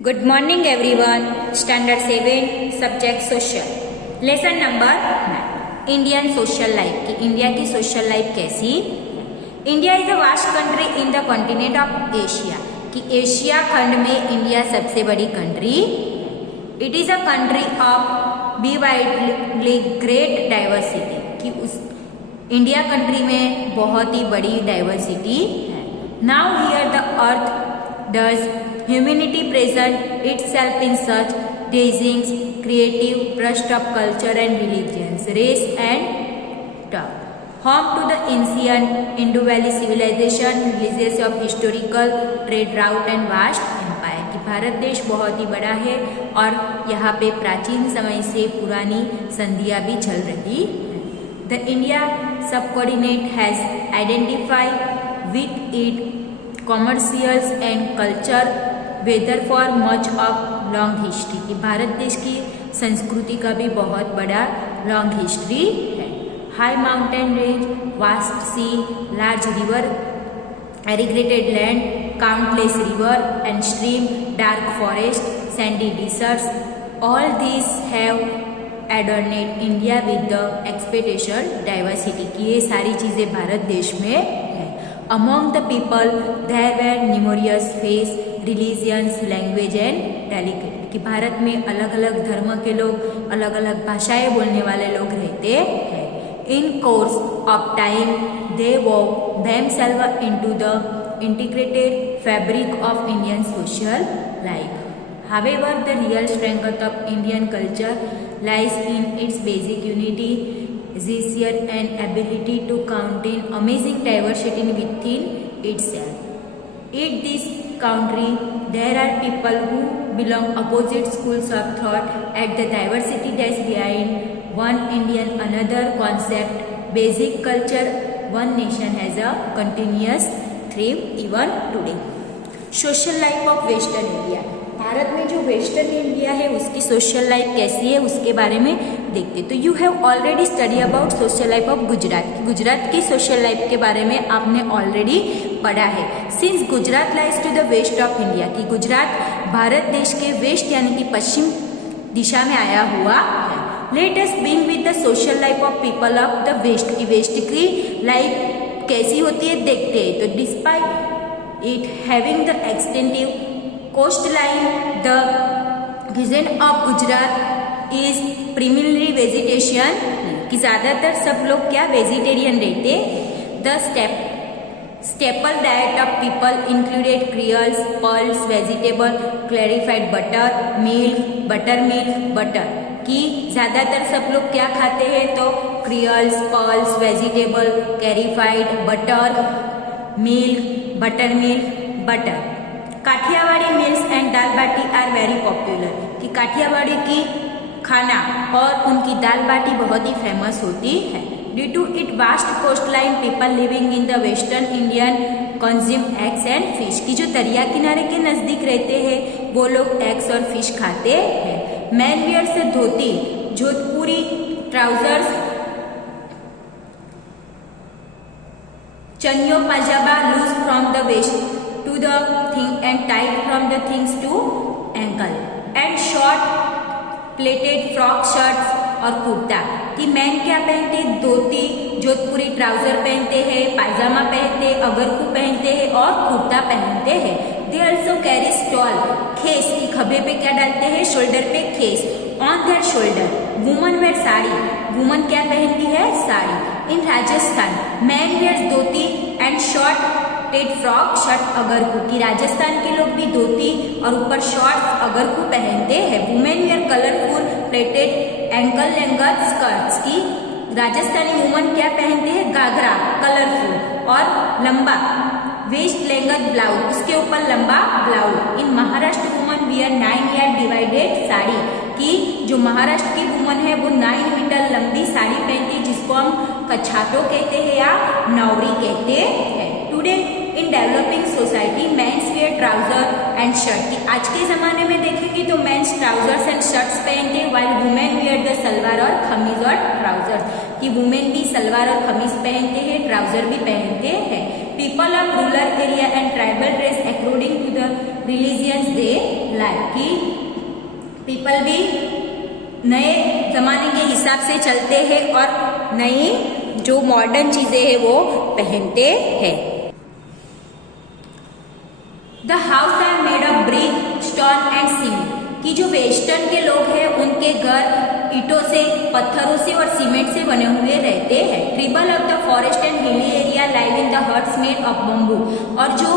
Good morning everyone. Standard 7 subject social, lesson number 9, Indian social life की India की social life कैसी। India is a vast country in the continent of Asia, कि Asia खंड में India सबसे बड़ी country. It is a country of be widely great diversity, कि उस इंडिया कंट्री में बहुत ही बड़ी डाइवर्सिटी है। Now here the earth does humanity present itself in such dazing, creative trust of culture and religions, race and tongue. Home to the ancient Indo-Valley civilization, religious of historical trade route and vast empire. कि भारत देश बहुत ही बड़ा है और यहाँ पे प्राचीन समय से पुरानी संधियाँ भी चल रही है। The India subcontinent has identified with it commercials and culture weather for much of long history, कि भारत देश की संस्कृति का भी बहुत बड़ा लॉन्ग हिस्ट्री है। High mountain range, vast sea, large river, irrigated land, countless river and stream, dark forest, sandy deserts, all this have adorned India with the expectation diversity, की ये सारी चीज़ें भारत देश में है। Among the people there were numerous faiths, religions, language and dialects, कि भारत में अलग अलग धर्म के लोग, अलग अलग भाषाएं बोलने वाले लोग रहते हैं। In course of time they wove themselves into the integrated fabric of Indian social life. However, the real strength of Indian culture lies in its basic unity, zeal and ability to contain amazing diversity within itself. In this country, there are people who belong opposite schools of thought at the diversity that's behind one Indian another concept, basic culture, one nation has a continuous thrive even today. Social life of Western India, Bharat में जो western India है उसकी social life कैसी है उसके बारे में देखते। तो you have already study about social life of Gujarat, Gujarat की सोशल लाइफ के बारे में आपने ऑलरेडी पढ़ा है। Since Gujarat lies to the west of India, की गुजरात भारत देश के वेस्ट यानी कि पश्चिम दिशा में आया हुआ है। Let us begin with the social life of people of the west, की वेस्ट की लाइफ कैसी होती है देखते हैं। तो despite it having the extensive coastline, the region of Gujarat is primarily vegetation, कि ज़्यादातर सब लोग क्या वेजिटेरियन रहते। The staple diet of people included cereals, pulse, vegetable, clarified butter, milk, buttermilk, butter, कि ज़्यादातर सब लोग क्या खाते हैं तो cereals, pulse, vegetable, clarified butter, milk, buttermilk, butter। Kathiawadi meals and dal baati are very popular, कि काठियावाड़ी की खाना और उनकी दाल बाटी बहुत ही फेमस होती है। Due to it vast coastline people living in the western Indian consume eggs and fish, की जो दरिया किनारे के नज़दीक रहते हैं वो लोग एग्स और फिश खाते हैं। मैन वियर से धोती, जोधपुरी ट्राउजर्स, चनियो pyjama loose from the west to the thing and tight from the things to ankle, and short plaited frock shirts और कुर्ता, कि मैन क्या पहनते, धोती, जोधपुरी ट्राउजर पहनते हैं, पायजामा पहनते, अगरखू पहनते हैं और कुर्ता पहनते हैं। दे ऑल्सो कैरी स्टॉल, खेस, की खभे पे क्या डालते हैं, शोल्डर पे खेस। On their shoulder woman wear sari, woman क्या पहनती है, sari. In Rajasthan man wear dhoti and short पेड फ्रॉक शर्ट अगरखू, की राजस्थान के लोग भी धोती और ऊपर शॉर्ट्स अगरखू पहनते हैं। Women wear colourful pleated ankle length skirts, की राजस्थानी वुमन क्या पहनते हैं, घाघरा कलरफुल और लंबा वेस्ट लेंथ ब्लाउज, उसके ऊपर लंबा blouse. In Maharashtra woman wear 9 year divided sari, की जो महाराष्ट्र की वुमन है वो 9 मीटर लंबी साड़ी पहनती है जिसको हम कछाटो कहते हैं या नौरी कहते हैं। Today in developing society men's wear trouser and shirt, की आज के ज़माने में देखेंगे तो मेंस ट्राउजर्स एंड शर्ट्स पहनते हैं, while women wear the salwar और खमीज और ट्राउजर्स, कि वुमेन भी सलवार और खमीज पहनते हैं, ट्राउजर भी पहनते हैं। People of rural area and tribal dress according to the religions they like, कि पीपल भी नए जमाने के हिसाब से चलते हैं और नई जो मॉडर्न चीजें हैं वो पहनते हैं। The house are made of brick, stone and cement, कि जो वेस्टर्न के लोग हैं उनके घर ईंटों से, पत्थरों से और सीमेंट से बने हुए रहते हैं। Tribal of the forest and hilly area live in the huts made of bamboo, और जो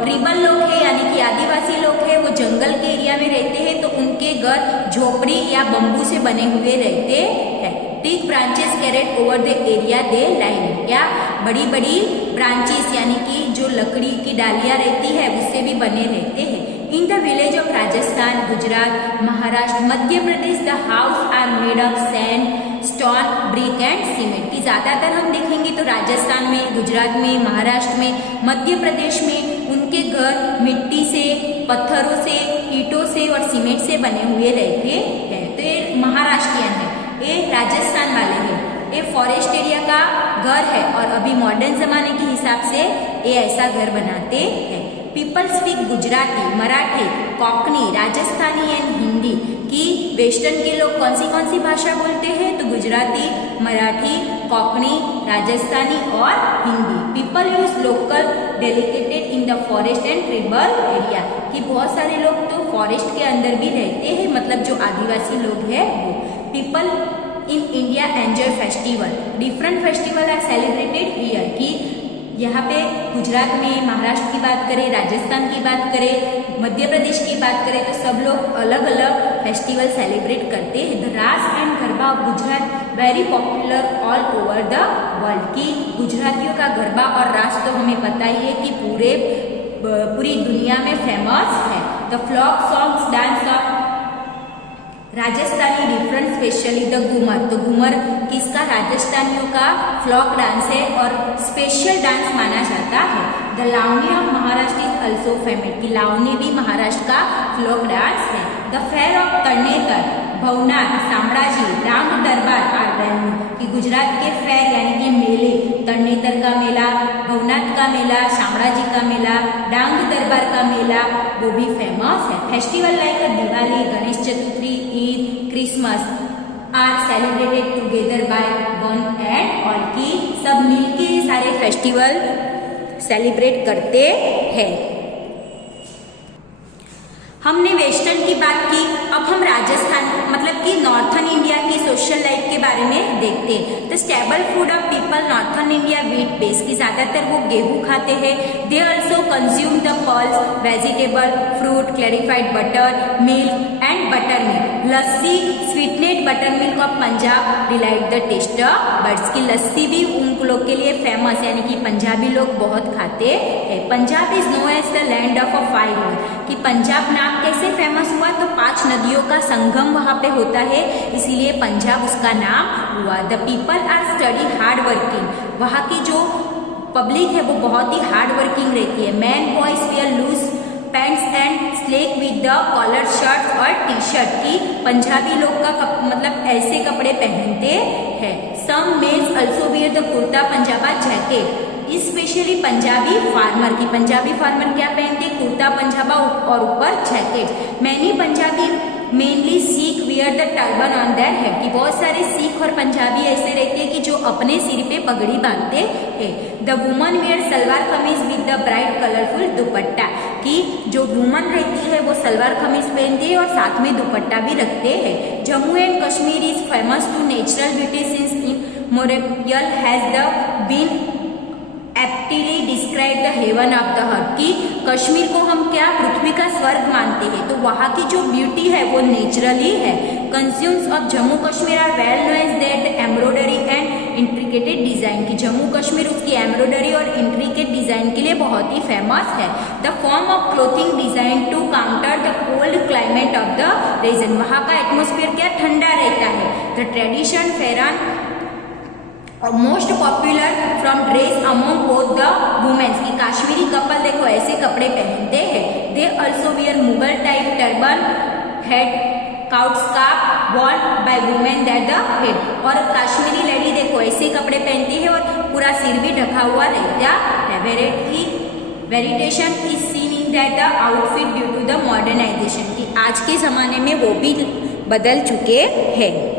ट्रिबल लोग हैं यानी कि आदिवासी लोग हैं वो जंगल के एरिया में रहते हैं तो उनके घर झोपड़ी या बम्बू से बने हुए रहते हैं। Thick branches carried over the area they line, या बड़ी बड़ी ब्रांचेस यानी कि जो लकड़ी की डालियां रहती है उससे भी बने रहते हैं। In the village of Rajasthan, Gujarat, Maharashtra, Madhya Pradesh the house are made of sand, stone, brick and cement, की ज्यादातर हम देखेंगे तो राजस्थान में, गुजरात में, महाराष्ट्र में, मध्य प्रदेश में उनके घर मिट्टी से, पत्थरों से, ईंटों से और सीमेंट से बने हुए रहते हैं। तो ये महाराष्ट्रियन है, ये राजस्थान वाले हैं, ये फॉरेस्ट एरिया का घर है और अभी मॉडर्न जमाने के हिसाब से ये ऐसा घर बनाते हैं। People speak Gujarati, Marathi, Konkani, Rajasthani and Hindi, कि वेस्टर्न के लोग कौन सी भाषा बोलते हैं तो गुजराती, मराठी, कोंकणी, राजस्थानी और Hindi. People use local dedicated in the forest and tribal area, कि बहुत सारे लोग तो फॉरेस्ट के अंदर भी रहते हैं, मतलब जो आदिवासी लोग हैं वो। People in India enjoy festival, different festival are celebrated here, की यहाँ पे गुजरात में, महाराष्ट्र की बात करें, राजस्थान की बात करें, मध्य प्रदेश की बात करें तो सब लोग अलग अलग फेस्टिवल सेलिब्रेट करते हैं। द रास and garba of Gujarat very popular all over the world, की गुजरातियों का गरबा और रास तो हमें पता ही है कि पूरी दुनिया में फेमस है। The folk songs dance of Rajasthani different specially the Ghoomar, तो घूमर किसका, राजस्थानियों का फ्लॉक डांस है और स्पेशल डांस माना जाता है। The Lavani of Maharashtra is also famous, की लावनी भी महाराष्ट्र का फ्लॉक डांस है। The fair of Tarnetar, Bhavnath, शामળાજી, डांग दरबार आर वेन्यू, कि गुजरात के फेयर यानी कि मेले, तरणेतर का मेला, भवनाथ का मेला, शामળાજી का मेला, डांग दरबार का मेला वो भी फेमस है। Festival like Diwali, Ganesh Chaturthi, Eid, Christmas are celebrated together by one and all, की सब मिलके सारे फेस्टिवल सेलिब्रेट करते हैं। हमने वेस्टर्न की बात की, अब हम राजस्थान मतलब कि नॉर्थन इंडिया की सोशल लाइफ के बारे में देखते हैं। तो stable food of people northern India wheat base, की ज्यादातर वो गेहूं खाते हैं। They also consume the pulse, vegetable, fruit, clarified butter, milk and butter milk, lassi, sweetened butter milk of Punjab delight the taste buds, की लस्सी भी उन लोग के लिए फेमस यानी कि पंजाबी लोग बहुत खाते हैं। Punjab is known as the land of a 5 river, कि पंजाब नाम कैसे फेमस हुआ तो 5 नदियों का संगम वहां पे होता है इसीलिए पंजाब उसका नाम हुआ। The people are sturdy hardworking, वहाँ की जो पब्लिक है वो बहुत ही हार्ड वर्किंग रहती है। Man boys wear loose pants and slack with the collar shirt और टी शर्ट, की पंजाबी लोग का मतलब ऐसे कपड़े पहनते हैं। Some males also wear the kurta पंजाबा जैकेट, स्पेशली पंजाबी फार्मर, की पंजाबी फार्मर क्या पहनते, कुर्ता पंजाबा और ऊपर jacket. Many Punjabi mainly Sikh wear the turban on their head, की बहुत सारे सिख और पंजाबी ऐसे रहते हैं कि जो अपने सिर पे पगड़ी बांधते हैं। The woman wear salwar kameez with the bright colourful दुपट्टा, की जो वुमन रहती है वो सलवार कमीज पहनती है और साथ में दुपट्टा भी रखते हैं। Jammu and Kashmir is famous to natural beauty since immemorial has the been aptly describe the heaven of the earth, की कश्मीर को हम क्या पृथ्वी का स्वर्ग मानते हैं तो वहाँ की जो ब्यूटी है वो नेचुरली है। Costumes of Jammu Kashmir are well known that embroidery and intricated design, की जम्मू कश्मीर उसकी एम्ब्रॉयडरी और इंट्रिकेट डिजाइन के लिए बहुत ही फेमस है। The form of clothing design to counter the cold climate of the region, वहाँ का एटमोस्फेयर क्या ठंडा रहता है। The tradition pheran most popular from dress among both the womens, की काश्मीरी कपल देखो ऐसे कपड़े पहनते हैं। They also wear Mughal type turban head coat scarf worn by women at the head. और कश्मीरी लेडी देखो ऐसे कपड़े पहनती है और पूरा सिर भी ढका हुआ रहता है. Variation is seen in that the outfit due to the modernisation, कि आज के जमाने में वो भी बदल चुके हैं.